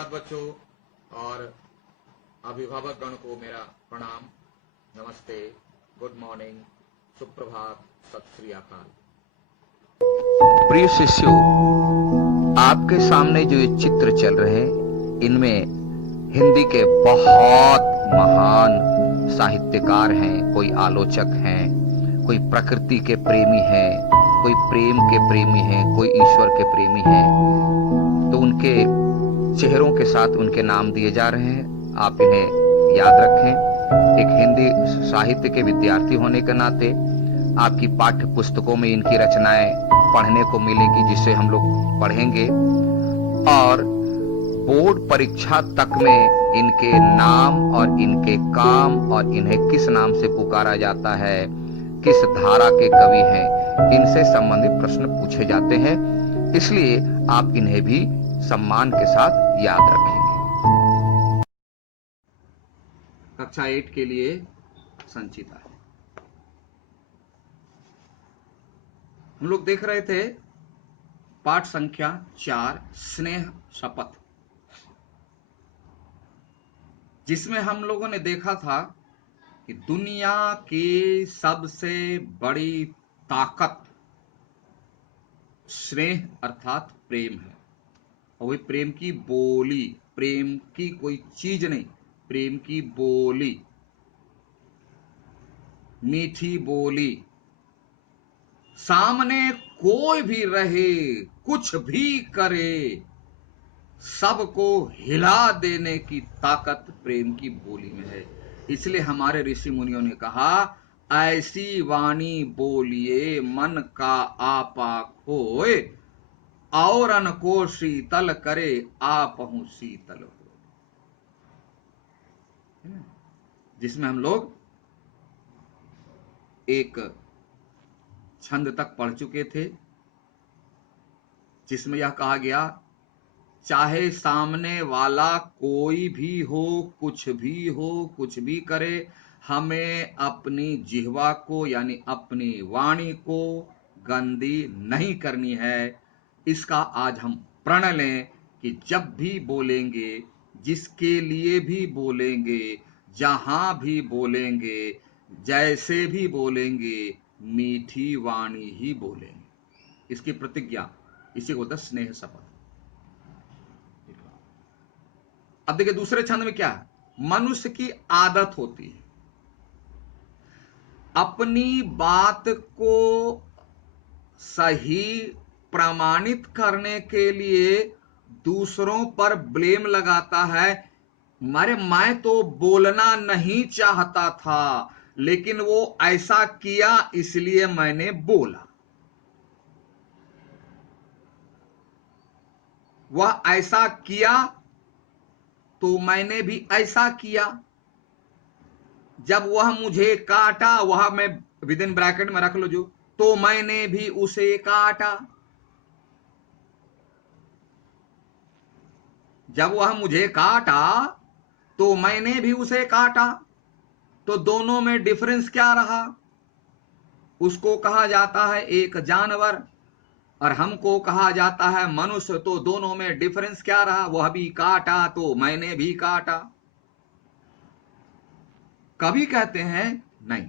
धन्यवाद बच्चों, और अभिभावक गण को मेरा प्रणाम, नमस्ते, गुड मॉर्निंग, सुप्रभात, सत श्री अकाल। प्रिय शिष्यों, आपके सामने जो ये चित्र चल रहे हैं, इनमें हिंदी के बहुत महान साहित्यकार हैं, कोई आलोचक हैं, कोई प्रकृति के प्रेमी हैं, कोई प्रेम के प्रेमी हैं, कोई ईश्वर के प्रेमी हैं। तो उनके चेहरों के साथ उनके नाम दिए जा रहे हैं, आप इन्हें याद रखें। एक हिंदी साहित्य के विद्यार्थी होने के नाते आपकी पाठ्य पुस्तकों में इनकी रचनाएं पढ़ने को मिलेगी, जिसे हम लोग पढ़ेंगे, और बोर्ड परीक्षा तक में इनके नाम और इनके काम और इन्हें किस नाम से पुकारा जाता है, किस धारा के कवि हैं, इनसे संबंधित प्रश्न पूछे जाते हैं। इसलिए आप इन्हें भी सम्मान के साथ याद रखेंगे। कक्षा 8 के लिए संचिता है। हम लोग देख रहे थे पाठ संख्या 4, स्नेह शपथ, जिसमें हम लोगों ने देखा था कि दुनिया की सबसे बड़ी ताकत स्नेह अर्थात प्रेम है। और वही प्रेम की बोली, प्रेम की कोई चीज नहीं, प्रेम की बोली, मीठी बोली। सामने कोई भी रहे, कुछ भी करे, सबको हिला देने की ताकत प्रेम की बोली में है। इसलिए हमारे ऋषि मुनियों ने कहा, ऐसी वाणी बोलिए मन का आपा खोए, और अन को शीतल करे आपहु शीतल हो। जिसमें हम लोग एक छंद तक पढ़ चुके थे, जिसमें यह कहा गया, चाहे सामने वाला कोई भी हो, कुछ भी हो, कुछ भी करे, हमें अपनी जिह्वा को यानी अपनी वाणी को गंदी नहीं करनी है। इसका आज हम प्रण लें कि जब भी बोलेंगे, जिसके लिए भी बोलेंगे, जहां भी बोलेंगे, जैसे भी बोलेंगे, मीठी वाणी ही बोलेंगे। इसकी प्रतिज्ञा, इसी को बोलते हैं स्नेह शपथ। अब देखिए दूसरे छंद में क्या है, मनुष्य की आदत होती है अपनी बात को सही प्रमाणित करने के लिए दूसरों पर ब्लेम लगाता है। मारे मैं तो बोलना नहीं चाहता था, लेकिन वो ऐसा किया इसलिए मैंने बोला। वह ऐसा किया तो मैंने भी ऐसा किया। जब वह मुझे काटा, वह मैं विद इन ब्रैकेट में रख लो जो, तो मैंने भी उसे काटा। जब वह मुझे काटा तो मैंने भी उसे काटा। तो दोनों में डिफरेंस क्या रहा? उसको कहा जाता है एक जानवर और हमको कहा जाता है मनुष्य। तो दोनों में डिफरेंस क्या रहा? वह भी काटा तो मैंने भी काटा। कभी कहते हैं नहीं,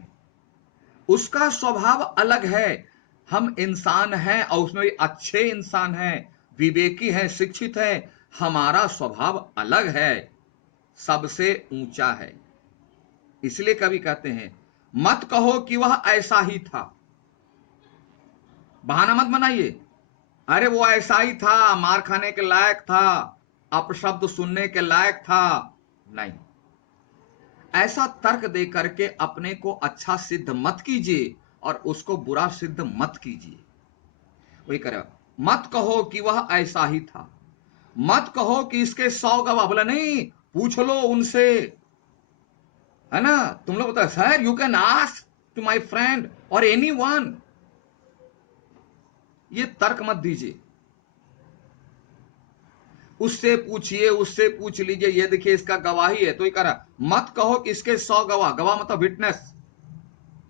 उसका स्वभाव अलग है, हम इंसान हैं और उसमें भी अच्छे इंसान हैं, विवेकी हैं, शिक्षित हैं, हमारा स्वभाव अलग है, सबसे ऊंचा है। इसलिए कभी कहते हैं मत कहो कि वह ऐसा ही था। बहाना मत बनाइए, अरे वो ऐसा ही था, मार खाने के लायक था, अपशब्द सुनने के लायक था। नहीं, ऐसा तर्क दे करके अपने को अच्छा सिद्ध मत कीजिए और उसको बुरा सिद्ध मत कीजिए। वही करे, मत कहो कि वह ऐसा ही था, मत कहो कि इसके 100 गवाह। बोला नहीं, पूछ लो उनसे, है ना। तुम लोग बताओ sir, you can ask to my friend और एनीवन। ये तर्क मत दीजिए, उससे पूछिए, उससे पूछ लीजिए, ये देखिए इसका गवाही है। तो ये करा, मत कहो कि इसके 100 गवाह, गवाह मतलब witness.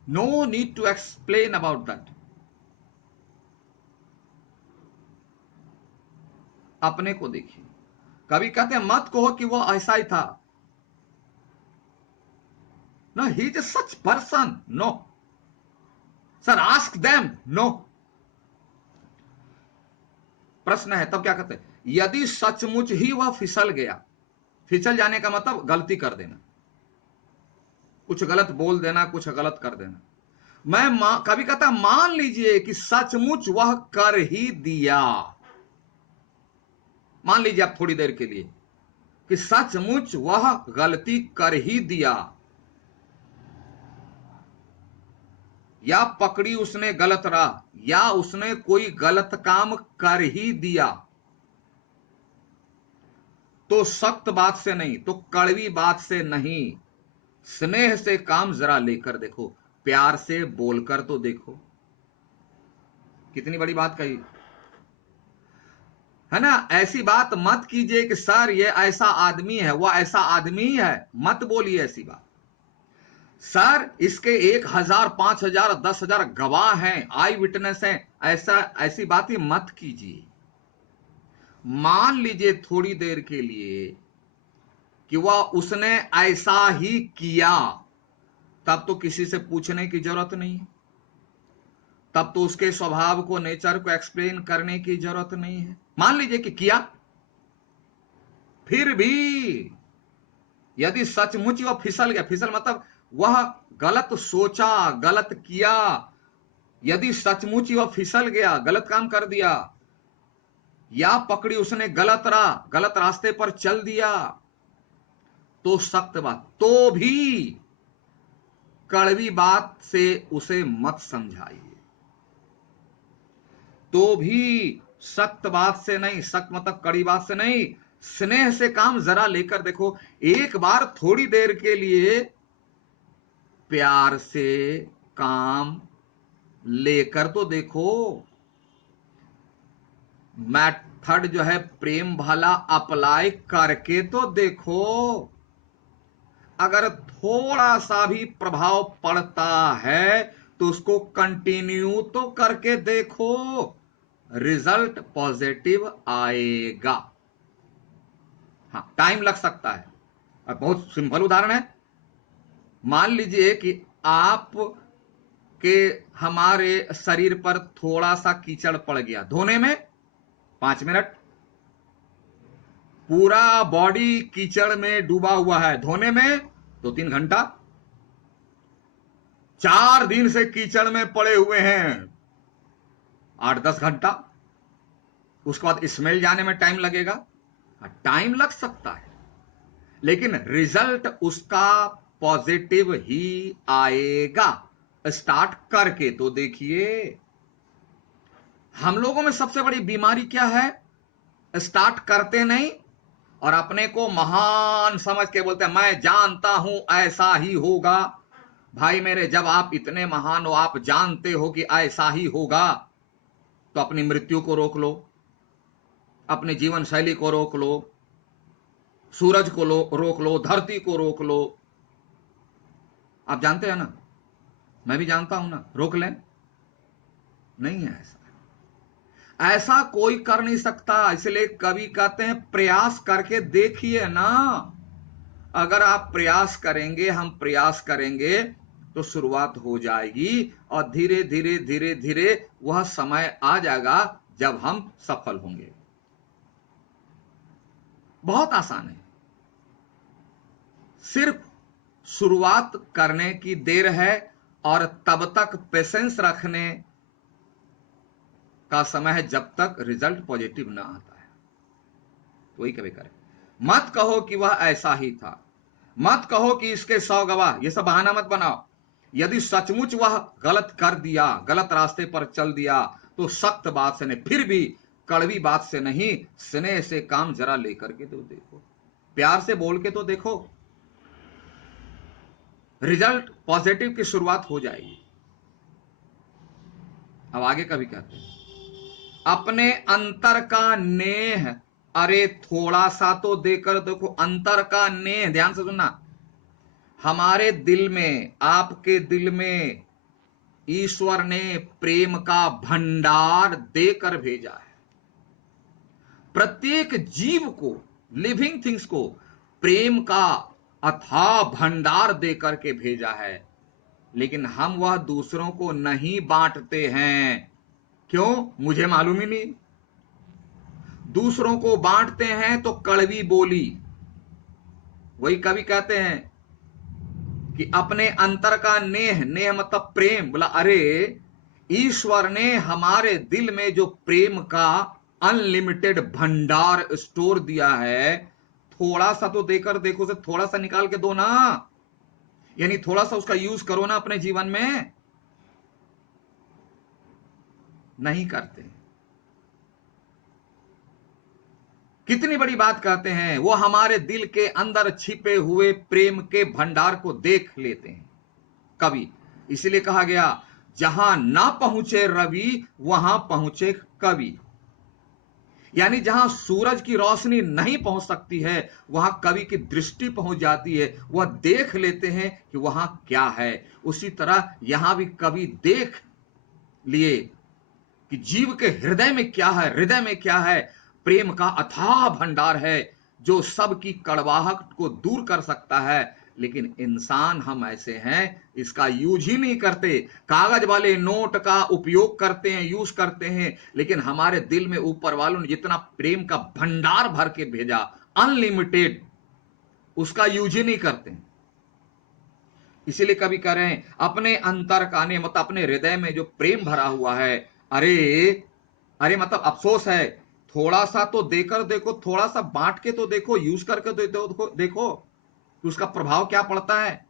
No need to explain about that. अपने को देखिए, कभी कहते हैं मत कहो कि वो ऐसा ही था, no he is such person, no sir, ask them, no. प्रश्न है तब क्या कहते हैं, यदि सचमुच ही वह फिसल गया, फिसल जाने का मतलब गलती कर देना, कुछ गलत बोल देना, कुछ गलत कर देना। कभी कहता मान लीजिए कि सचमुच वह कर ही दिया, मान लीजिए आप थोड़ी देर के लिए कि सचमुच वह गलती कर ही दिया, या पकड़ी उसने गलत राह, या उसने कोई गलत काम कर ही दिया, तो सख्त बात से नहीं, तो कड़वी बात से नहीं, स्नेह से काम जरा लेकर देखो, प्यार से बोलकर तो देखो। कितनी बड़ी बात कही है ना। ऐसी बात मत कीजिए कि सर ये ऐसा आदमी है, वह ऐसा आदमी है, मत बोलिए ऐसी बात। सर इसके 1000, 5000, 10,000 गवाह हैं, आई विटनेस हैं, ऐसी बात ही मत कीजिए। मान लीजिए थोड़ी देर के लिए कि वह उसने ऐसा ही किया, तब तो किसी से पूछने की जरूरत नहीं है, तब तो उसके स्वभाव को, नेचर को एक्सप्लेन करने की जरूरत नहीं है। मान लीजिए कि किया, फिर भी यदि सचमुच वह फिसल गया, फिसल मतलब वह गलत सोचा, गलत किया, यदि सचमुच वह फिसल गया, गलत काम कर दिया, या पकड़ी उसने गलत राह, गलत रास्ते पर चल दिया, तो सख्त बात, तो भी कड़वी बात से उसे मत समझाइए, तो भी सख्त बात से नहीं, सख्त मतलब कड़ी बात से नहीं, स्नेह से काम जरा लेकर देखो। एक बार थोड़ी देर के लिए प्यार से काम लेकर तो देखो। मेथड जो है प्रेम भला अप्लाई करके तो देखो। अगर थोड़ा सा भी प्रभाव पड़ता है तो उसको कंटिन्यू तो करके देखो, रिजल्ट पॉजिटिव आएगा। हाँ, टाइम लग सकता है। अब बहुत सिंपल उदाहरण है, मान लीजिए कि आप के हमारे शरीर पर थोड़ा सा कीचड़ पड़ गया, धोने में 5 मिनट, पूरा बॉडी कीचड़ में डूबा हुआ है, धोने में 2-3 घंटा, 4 दिन से कीचड़ में पड़े हुए हैं, 8-10 घंटा, उसके बाद स्मेल जाने में टाइम लगेगा। टाइम लग सकता है, लेकिन रिजल्ट उसका पॉजिटिव ही आएगा। स्टार्ट करके तो देखिए। हम लोगों में सबसे बड़ी बीमारी क्या है, स्टार्ट करते नहीं और अपने को महान समझ के बोलते हैं मैं जानता हूं ऐसा ही होगा। भाई मेरे, जब आप इतने महान हो, आप जानते हो कि ऐसा ही होगा, तो अपनी मृत्यु को रोक लो, अपनी जीवन शैली को रोक लो, सूरज को रोक लो, धरती को रोक लो। आप जानते हैं ना, मैं भी जानता हूं ना, रोक लें? नहीं है ऐसा कोई कर नहीं सकता। इसलिए कवि कहते हैं प्रयास करके देखिए ना। अगर आप प्रयास करेंगे, हम प्रयास करेंगे, तो शुरुआत हो जाएगी और धीरे धीरे धीरे धीरे वह समय आ जाएगा जब हम सफल होंगे। बहुत आसान है, सिर्फ शुरुआत करने की देर है और तब तक पेशेंस रखने का समय है जब तक रिजल्ट पॉजिटिव ना आता है। तो वही कभी करें। मत कहो कि वह ऐसा ही था, मत कहो कि इसके 100 गवाह, ये सब बहाना मत बनाओ। यदि सचमुच वह गलत कर दिया, गलत रास्ते पर चल दिया, तो सख्त बात से नहीं, फिर भी कड़वी बात से नहीं, स्नेह से काम जरा लेकर के तो देखो, प्यार से बोल के तो देखो, रिजल्ट पॉजिटिव की शुरुआत हो जाएगी। अब आगे कभी कहते हैं अपने अंतर का नेह, अरे थोड़ा सा तो देकर देखो। अंतर का नेह, ध्यान से सुनना, हमारे दिल में, आपके दिल में ईश्वर ने प्रेम का भंडार देकर भेजा है। प्रत्येक जीव को लिविंग थिंग्स को प्रेम का अथाह भंडार दे करके भेजा है, लेकिन हम वह दूसरों को नहीं बांटते हैं। क्यों? मुझे मालूम ही नहीं। दूसरों को बांटते हैं तो कड़वी बोली, वही कवि कहते हैं कि अपने अंतर का नेह, नेह मतलब प्रेम। बोला अरे ईश्वर ने हमारे दिल में जो प्रेम का अनलिमिटेड भंडार स्टोर दिया है, थोड़ा सा तो देकर देखो, से थोड़ा सा निकाल के दो ना, यानी थोड़ा सा उसका यूज करो ना अपने जीवन में। नहीं करते। कितनी बड़ी बात कहते हैं, वो हमारे दिल के अंदर छिपे हुए प्रेम के भंडार को देख लेते हैं कवि। इसलिए कहा गया जहां ना पहुंचे रवि वहां पहुंचे कवि, यानी जहां सूरज की रोशनी नहीं पहुंच सकती है वहां कवि की दृष्टि पहुंच जाती है, वह देख लेते हैं कि वहां क्या है। उसी तरह यहां भी कवि देख लिए कि जीव के हृदय में क्या है, हृदय में क्या है। प्रेम का अथाह भंडार है जो सबकी कड़वाहट को दूर कर सकता है, लेकिन इंसान हम ऐसे हैं इसका यूज ही नहीं करते। कागज वाले नोट का उपयोग करते हैं, यूज करते हैं, लेकिन हमारे दिल में ऊपर वालों ने जितना प्रेम का भंडार भर के भेजा अनलिमिटेड, उसका यूज ही नहीं करते। इसीलिए कभी कह रहे हैं अपने अंतर काने, मतलब अपने हृदय में जो प्रेम भरा हुआ है, अरे अरे मतलब अफसोस है, थोड़ा सा तो देकर देखो, थोड़ा सा बांट के तो देखो, यूज करके तो देखो कि उसका प्रभाव क्या पड़ता है।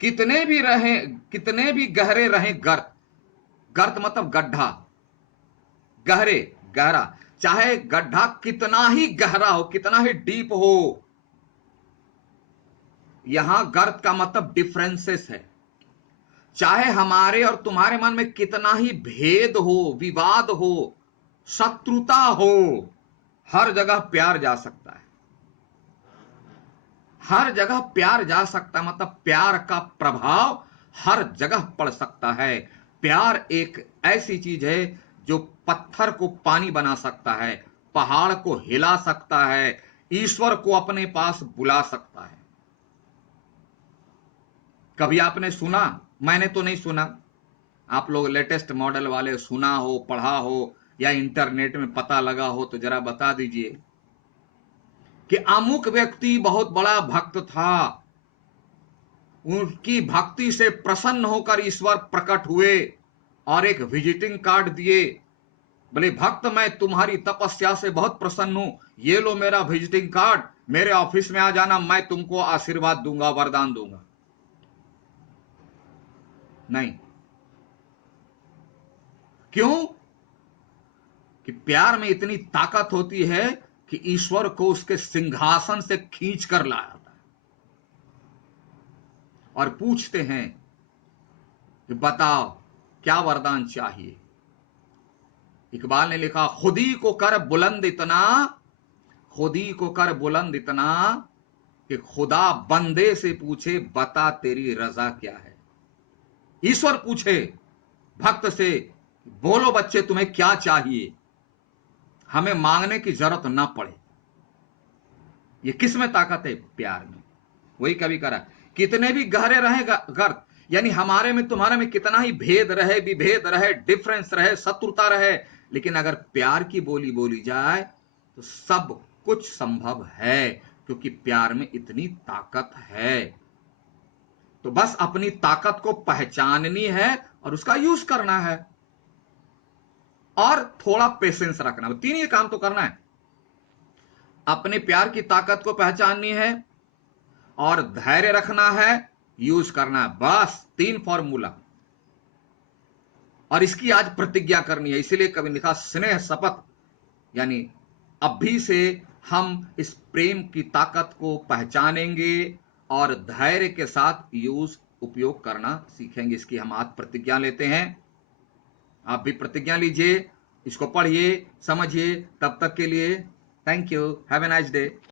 कितने भी रहे, कितने भी गहरे रहे गर्त, गर्त मतलब गड्ढा, गहरे, गहरा, चाहे गड्ढा कितना ही गहरा हो, कितना ही डीप हो, यहां गर्त का मतलब डिफरेंसेस है। चाहे हमारे और तुम्हारे मन में कितना ही भेद हो, विवाद हो, शत्रुता हो, हर जगह प्यार जा सकता है। हर जगह प्यार जा सकता है, मतलब प्यार का प्रभाव हर जगह पड़ सकता है। प्यार एक ऐसी चीज है जो पत्थर को पानी बना सकता है, पहाड़ को हिला सकता है, ईश्वर को अपने पास बुला सकता है। कभी आपने सुना? मैंने तो नहीं सुना, आप लोग लेटेस्ट मॉडल वाले सुना हो, पढ़ा हो, या इंटरनेट में पता लगा हो तो जरा बता दीजिए कि अमुक व्यक्ति बहुत बड़ा भक्त था, उनकी भक्ति से प्रसन्न होकर ईश्वर प्रकट हुए और एक विजिटिंग कार्ड दिए। बोले भक्त मैं तुम्हारी तपस्या से बहुत प्रसन्न हूं, ये लो मेरा विजिटिंग कार्ड, मेरे ऑफिस में आ जाना, मैं तुमको आशीर्वाद दूंगा, वरदान दूंगा। नहीं। क्यों? कि प्यार में इतनी ताकत होती है कि ईश्वर को उसके सिंहासन से खींच कर लाया था। और पूछते हैं कि बताओ क्या वरदान चाहिए। इकबाल ने लिखा खुदी को कर बुलंद इतना, खुदी को कर बुलंद इतना कि खुदा बंदे से पूछे बता तेरी रजा क्या है। ईश्वर पूछे भक्त से बोलो बच्चे तुम्हें क्या चाहिए, हमें मांगने की जरूरत ना पड़े। ये किस में ताकत है? प्यार में। वही कभी करा, कितने भी गहरे रहे गर्त, यानी हमारे में तुम्हारे में कितना ही भेद रहे, विभेद रहे, डिफरेंस रहे, शत्रुता रहे, लेकिन अगर प्यार की बोली बोली जाए तो सब कुछ संभव है, क्योंकि प्यार में इतनी ताकत है। तो बस अपनी ताकत को पहचाननी है और उसका यूज करना है, और थोड़ा पेशेंस रखना। तीन ही काम तो करना है, अपने प्यार की ताकत को पहचाननी है और धैर्य रखना है, यूज करना है। बस तीन फॉर्मूला, और इसकी आज प्रतिज्ञा करनी है। इसीलिए कभी लिखा स्नेह शपथ, यानी अभी से हम इस प्रेम की ताकत को पहचानेंगे और धैर्य के साथ यूज उपयोग करना सीखेंगे। इसकी हम आज प्रतिज्ञा लेते हैं। आप भी प्रतिज्ञा लीजिए, इसको पढ़िए, समझिए। तब तक के लिए thank you, have a nice day.